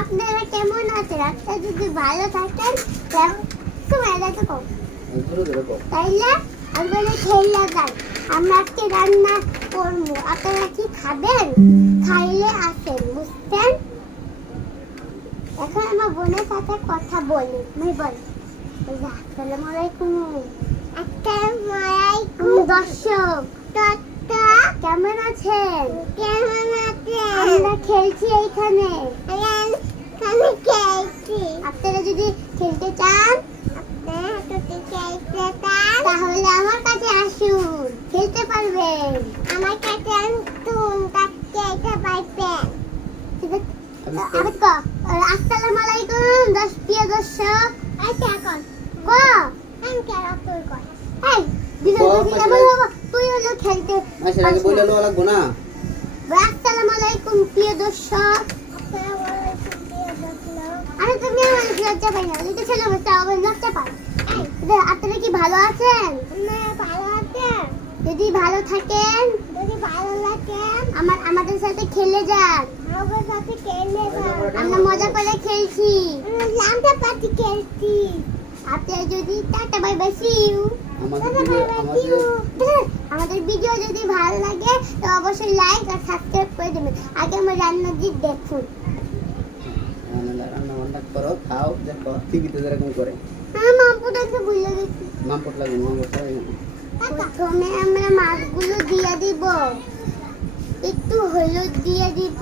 আপনারা কেমন আছেন? আপনারা যদি ভালো থাকেন তাইলে আপনারা খেললে যান আমরা আজকে রান্না করব। আপনারা কি খাবেন? খাইলে আসেন বুঝছেন? এখন আমার বোনের সাথে কথা বলি। আমি বল আসসালামু আলাইকুম। আসসালামু আলাইকুম। দর্শক। কেমন আছেন? কেমন আছেন? আমরা খেলছি এইখানে। আমি খেলছি আপনারা যদি খেলতে চান আপনারা খেলতে চান তাহলে আমার কাছে আসুন। খেলতে পারবেন। আমার কাছে আসুন খেলতে পারবেন। ক আসসালামু আলাইকুম দশ প্রিয় দর্শক। আচ্ছা এখন। ক? আমি কেন তুই কর। এই তুই হলো খেলতে লাগবো না? আসসালামু আলাইকুম প্রিয় দর্শক আরে তুমি আমার লজ্জা পাই না। এটা ছেলে বসে লজ্জা পাই। এই, আপনারা কি ভালো আছেন? ভালো আছেন যদি ভালো থাকেন যদি ভালো লাগেন আমার আমাদের সাথে খেলে যান। আমাদের সাথে খেলে যান। আমরা মজা করে খেলছি। আমরা পার্টি খেলছি। আপনারা যদি tata bye bye see you আমাদের ভিডিও আমাদের আমাদের ভিডিও যদি ভালো লাগে তো অবশ্যই লাইক আর সাবস্ক্রাইব করে দেবেন। আগে আমার রান্নার দিক দেখুন। রান্না রান্না বান্না করো খাও দেখো টিভিতে যেরকম করে। হ্যাঁ মামপুটা তো ভুলে গেছি। মামপট লাগবে মামপট প্রথমে আমরা মাছগুলো দিয়ে দিব। একটু হলুদ দিয়ে দিব।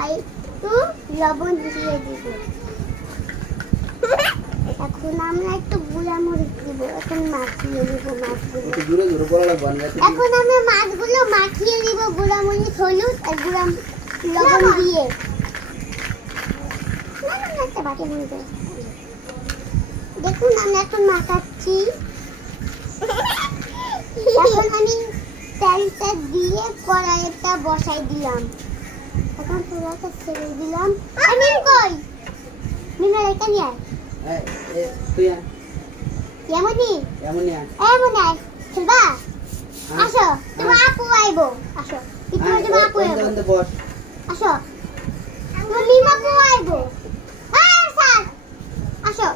আর একটু লবণ দিয়ে দিব। এখন আমরা একটু গুঁড়া মরিচ দিব। এখন মাখিয়ে দিব মাছগুলো। এখন আমরা মাছগুলো মাখিয়ে দিব গুঁড়া মরিচ হলুদ আর গুঁড়া লবণ দিয়ে। দেখুন আমি এখন মাখাচ্ছি। এখন আমি তেলটা দিয়ে কড়াইটা বসাই দিলাম। এখন পুরোটা ছেড়ে দিলাম। আমি কই? মিনার এখানে আয়। তুই আয়, এমনই এমনই আয়। আয়। খেলবা আসো তোমার আপু আইবো। আসো। একটু তোমার আপু আইবো। আসো। মিমা আপু আইবো আয় স্যার আসো।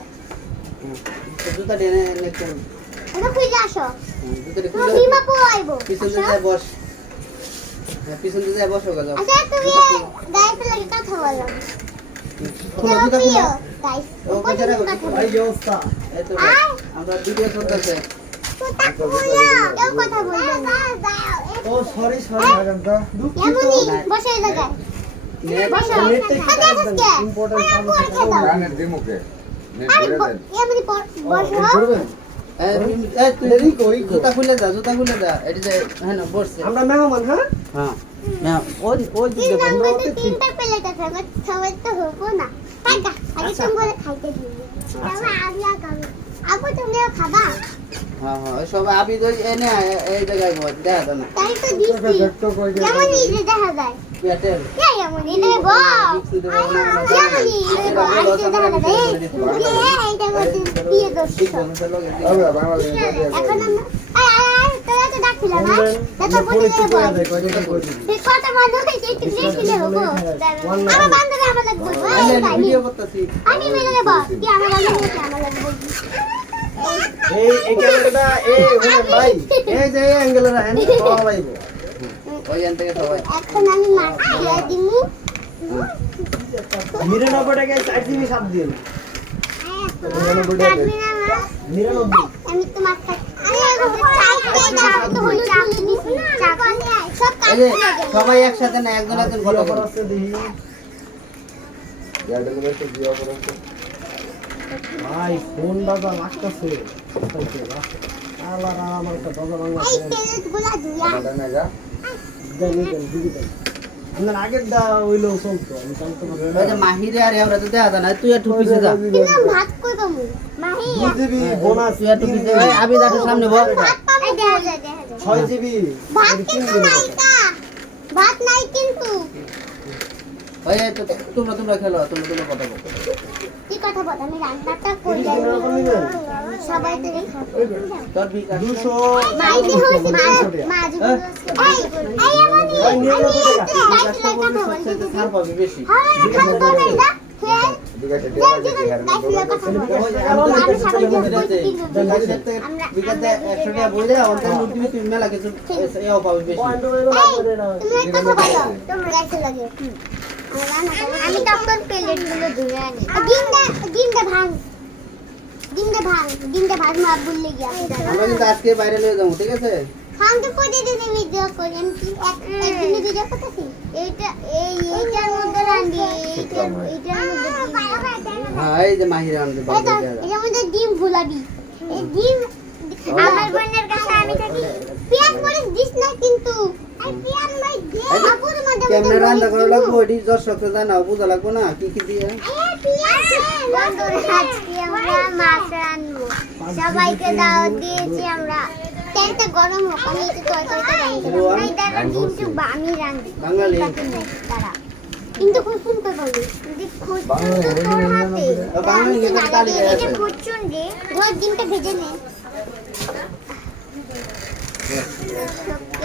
জুতা টেনে নে করুন এটা খুঁজে আসো। মিমা আপু আইবো পিছন বস। হ্যাঁ পিছন যায় বসো আচ্ছা তুমি গায়ে ফেলে কথা বলো। খোলো জুতা প্রিয়। গাইস ও কোথায় এই বলো অবস্থা। এই তো। আমরা ভিডিও করতেছে। কথা বলবে না ও সরি সরি ম্যাডাম দা এমনই বসে এই জায়গায়। নেট বসো। নেটটা একটু আচ্ছা, আচ্ছা, আচ্ছা। ইম্পর্টেন্ট ওই আপু আর খেলো। গানের দিমুকে নেট আরে ভরে ব- দেন এমনি ব- বসো। করবেন এই, এই, তুই এটা রিকো, রিকো। জুতা খুলে যা জুতা খুলে যা এটা যে হ্যাঁ আমরা মেহমান হ্যাঁ? হ্যাঁ। হ্যাঁ আচ্ছা। তুমি বলে খাইতে দিবি তারপর আমি আর খাব। আপু তুমিও খাবা? হ্যাঁ হ্যাঁ ওই সব আবি তো এনে এই জায়গায় বস দেখা যায় না। তাই তো দিছি দেখতো কই যে যেমন এই যে দেখা যায়। পেটের কে এমন এটা বল যেমন এই বল আজকে দেখা যায়। এই এই এইটা করতে দিয়ে দোষ বলছে বাংলাদেশ এখন আমরা আয় আয় আয় তোরা তো ডাকছিলাম না এটা বলে পরিচিত বল। আছে কই যে কই দিবি তুই কত বন্ধু হয়েছে একটু দেখলে হব। আমার বান্ধবী আমার লাগবে। এই ভিডিও করতেছি। আমি মেরে দেব। কি আমার বান্ধবী হয়েছে আমার লাগবে। এই এই ক্যামেরাটা এই ওনে ভাই এই যে এই অ্যাঙ্গেলে রাখেন পাওয়া পাইবো ওইখান থেকে সবাই। এখন আমি দিয়ে দিমু। জিবি দিন? আমি তো মাছ তো হলো দিছি সব একসাথে না একজন একজন কি কথা অফার দেখি। ভাই ফোন দাদা লাগতেছে। আল্লাহ আমার একটা দাদা বাংলা ফোন। আগের দা হইল চলতো আমি জানতে পারি ওই যে মাহিরে আর এরা তো দেখা না তুই একটু পিছে যা আমি ভাত কই পামু মাহি। দুই জিবি বোনাস তুই একটু পিছে আবি দাটু সামনে বল। ছয় জিবি ভাত কিন্তু নাই তা ভাত নাই কিন্তু। ওই তোমরা তোমরা খেলো তোমরা তোমরা কথা বলো। কথা বল আমি রান্নাটা করি সবাই তো হ্যাঁ, মেলা কিছু পাবি বেশি আমি তখন প্লেটগুলো ধুয়ে আনি। ডিমটা ডিমটা ভাঙ। ডিমটা ভাঙ ডিমটা ভাঙ মা বললে গিয়া আমরা কিন্তু আজকে বাইরে নিয়ে যাব ঠিক আছে? খান তো করে দিতে ভিডিও করি আমি কি এক একদিনে ভিডিও করতেছি? এইটা এই এইটার মধ্যে রান্দি এইটার এইটার মধ্যে ডিম। হ্যাঁ এই যে মাহিরা এই বাইরে এটার মধ্যে ডিম ভুলাবি এই ডিম আমার বোনের কাছে আমি থাকি। পেঁয়াজ মরিচ দিস না কিন্তু। কেমনে রান্না করা লাগবো এটি দর্শককে জানাও বুঝা লাগবো না কি কি দিয়ে সবাইকে দাওয়াত দিয়েছি আমরা তেলটা ডিমটা ভেজে নে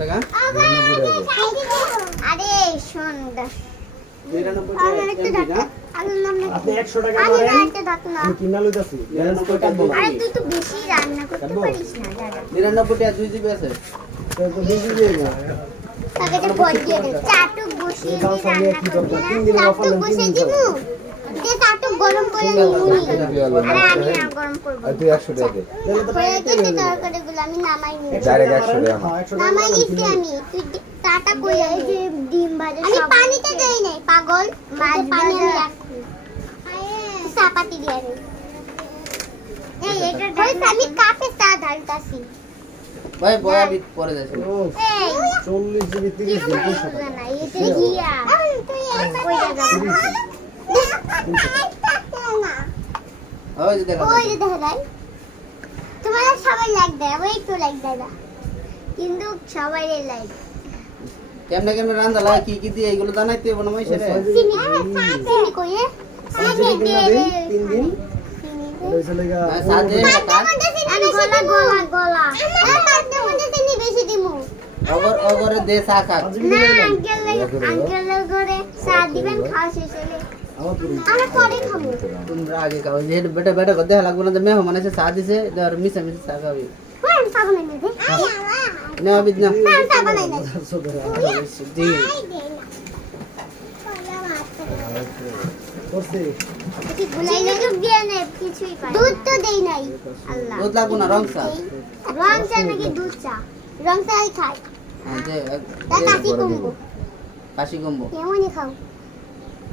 টাকা? আরে নিরানব্বই আপনি একশো টাকা টাকা দুই জিবি আছে। চাটুক বসিয়ে রান্না না? চাটুক দিন দিবু? তুই একশো টাকা দে হয়ে আমি। হ্যাঁ, পানিতে দেই নাই পাগল মাছ পানি চাপাতি দিয়ে কাপে চা ঢালতাছি ভাই বিট পরে যাচ্ছে জিবি জিবি না এটা ওই যে দেখো ওই যে দেখা যায় তোমার সবাই লাইক দেয় ওই একটু লাইক দেয় না। কিন্তু সবাই লাইক কেমনে কেমনে রান্না লাগে কি কি দিয়ে এগুলো জানাইতে হবে না মাইসে রে চিনি চিনি। কই চিনি। দিয়ে তিন দিন। চিনি দে ওই ছেলে গা- হ্যাঁ, সাজে কাট আমি গলা গলা গলা। আমার মধ্যে চিনি বেশি দিমু। অগর অগরে দে চা খাক। না আঙ্কেল আঙ্কেল করে চা দিবেন খাওয়া শেষ হলে তোমরা আগে খাও। যে বেটা বেটা দেখা লাগবে না যে মেহমান এসে চা দিছে আর মিশা মিশে চা খাবি হ্যাঁ বানাই না দে। না দুধ তো দেই নাই। আল্লাহ। দুধ লাগবো না রং চা। রং চা নাকি দুধ চা? রং চা খাই। হ্যাঁ, কাশি কুমবো কাশি কেমনই খাও।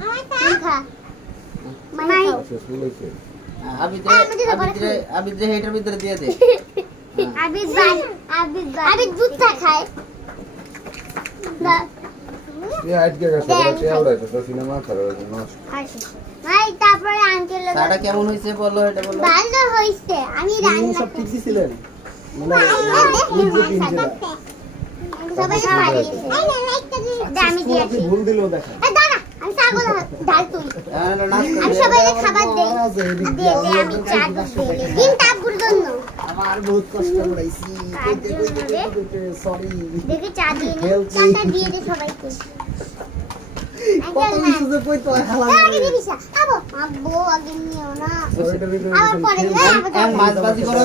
কেমন হয়েছে বলো এটা বলো। ভালো হইছে আমি রান্না সব ঠিক দিছিলেন? মানে। সবাই আপনি ভুল দিলেও দেখেন। এ, আমি ছাগল ডাল তুলি। এখন এটা নাচ আমি করবে সবাই খাবার দেই। দিয়ে দে আমি চা দুধ টাকা। দিন তাপুর জন্য। আমার বহুত কষ্ট করাইছি। কইতে কইতে কইতে কইতে, দেখি চা দিয়ে নে। চাটা দিয়ে দে সবাইকে। কত কিছু যে কইতে হয়, আগে করে। দিবি আবো আগে নিও না। আবার পরে দিলে আবার মাছ বাজি করো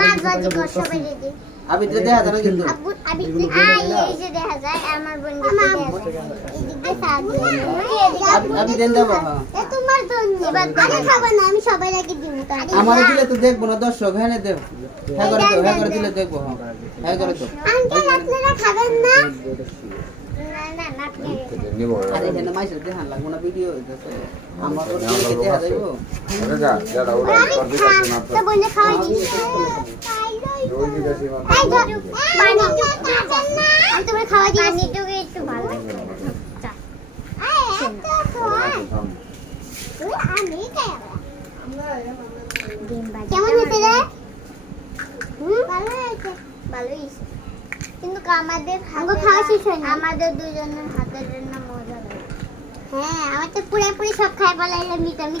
মাছ ভাজি কর সবাই রেডি। আবিদ রে দেখা জানা কিন্তু আব্বু আবি আই এই যে দেখা যায় আমার বোন যায় আবি দেন দেবো হ্যাঁ। এ তোমার জন্য আমি খাব না আমি সবাই আগে দিব আমার দিলে তো দেখব না দর্শক হ্যাঁ দেব। হ্যাঁ করে দেব হ্যাঁ করে দিলে দেখব হ্যাঁ। হ্যাঁ করে দেব। আঙ্কেল আপনারা খাবেন না? না না না আপনি আরে এখানে মাইসের দেখান লাগবো না ভিডিও হইতেছে। আমার কিন্তু আমাদের খাওয়া আমাদের দুজনের হাতের রান্না মজা হ্যাঁ আমার তো পুরোপুরি সব খাই বলাইলে মিটামি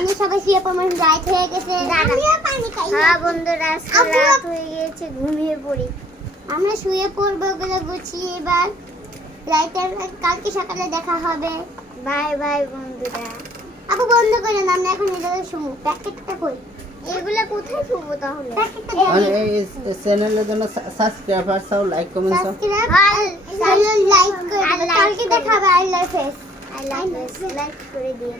এদিকে সবাই শুয়ে পড়ব রাত হয়ে গেছে। আমিও পানি খাই হ্যাঁ বন্ধুরা আজকে রাত হয়ে গিয়েছে ঘুমিয়ে পড়ি। আমরা শুয়ে পড়ব ওগুলো গুছিয়ে এবার লাইটার কালকে সকালে দেখা হবে। বাই বাই বন্ধুরা। আপু বন্ধ করে না আমরা এখন এগুলো শুনব। প্যাকেটটা কই? এগুলা কোথায় শুনব তাহলে? আর এই চ্যানেলের জন্য সাবস্ক্রাইবার চাও লাইক কমেন্ট চাও সাবস্ক্রাইব আর লাইক করে। কালকে দেখাবে I love face I love like করে দিন